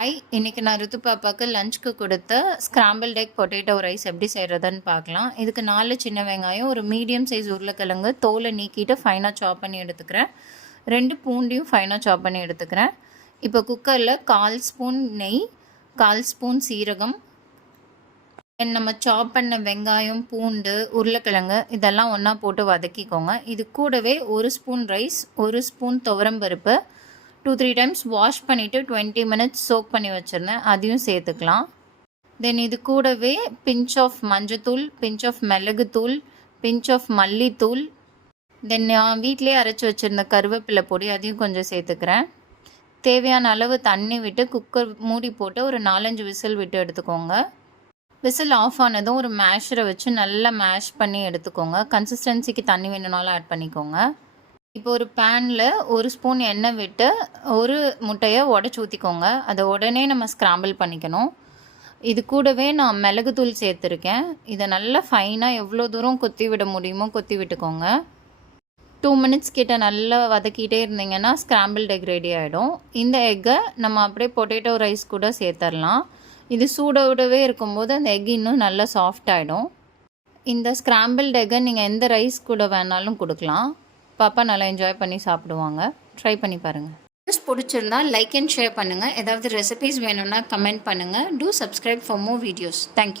இன்னைக்கு நான் ரித்து பாப்பாக்கு லஞ்சுக்கு கொடுத்த ஸ்க்ராம்பிள்ட் எக் பொட்டேட்டோ ரைஸ் எப்படி செய்கிறதுன்னு பார்க்கலாம். இதுக்கு 4 சின்ன வெங்காயம், ஒரு மீடியம் சைஸ் உருளைக்கிழங்கு தோலை நீக்கிட்டு ஃபைனாக சாப் பண்ணி எடுத்துக்கிறேன். 2 பூண்டையும் ஃபைனாக சாப் பண்ணி எடுத்துக்கிறேன். இப்போ குக்கரில் 1/4 ஸ்பூன் நெய், 1/4 ஸ்பூன் சீரகம், நம்ம சாப் பண்ண வெங்காயம், பூண்டு, உருளைக்கிழங்கு இதெல்லாம் ஒன்றா போட்டு வதக்கிக்கோங்க. இது கூடவே 1 ஸ்பூன் ரைஸ், 1 ஸ்பூன் துவரம்பருப்பு 2-3 டைம்ஸ் வாஷ் பண்ணிவிட்டு 20 மினிட்ஸ் சோக் பண்ணி வச்சுருந்தேன், அதையும் சேர்த்துக்கலாம். தென் இது கூடவே பிஞ்ச் ஆஃப் மஞ்சத்தூள், பிஞ்ச் ஆஃப் மிளகுத்தூள், பிஞ்ச் ஆஃப் மல்லித்தூள், தென் நான் வீட்டிலே அரைச்சி வச்சுருந்த கருவேப்பிலை பொடி அதையும் கொஞ்சம் சேர்த்துக்கிறேன். தேவையான அளவு தண்ணி விட்டு குக்கர் மூடி போட்டு ஒரு 4-5 விசில் விட்டு எடுத்துக்கோங்க. விசில் ஆஃப் ஆனதும் ஒரு மேஷரை வச்சு நல்லா மேஷ் பண்ணி எடுத்துக்கோங்க. கன்சிஸ்டன்சிக்கு தண்ணி வேணுனாலும் ஆட் பண்ணிக்கோங்க. இப்போ ஒரு பேனில் 1 ஸ்பூன் எண்ணெய் விட்டு ஒரு முட்டையை உடச்சி ஊற்றிக்கோங்க. அதை உடனே நம்ம ஸ்க்ராம்பிள் பண்ணிக்கணும். இது கூடவே நான் மிளகுத்தூள் சேர்த்துருக்கேன். இதை நல்லா ஃபைனாக எவ்வளோ தூரம் கொத்தி விட முடியுமோ கொத்தி விட்டுக்கோங்க. 2 மினிட்ஸ் கிட்ட நல்லா வதக்கிட்டே இருந்தீங்கன்னா ஸ்க்ராம்பிள்ட் எக் ரெடி ஆகிடும். இந்த எக்கை நம்ம அப்படியே பொட்டேட்டோ ரைஸ் கூட சேர்த்துடலாம். இது சூடோடவே இருக்கும்போது அந்த எக் இன்னும் நல்லா சாஃப்ட் ஆகிடும். இந்த ஸ்க்ராம்பிள்ட் எக்கை நீங்கள் எந்த ரைஸ் கூட வேணாலும் கொடுக்கலாம். பாப்பா நல்லா என்ஜாய் பண்ணி சாப்பிடுவாங்க. ட்ரை பண்ணி பாருங்கள். வீடியோஸ் பிடிச்சிருந்தா லைக் அண்ட் ஷேர் பண்ணுங்கள். ஏதாவது ரெசிபீஸ் வேணும்னா கமெண்ட் பண்ணுங்கள். Two subscribe for more videos. Thank you.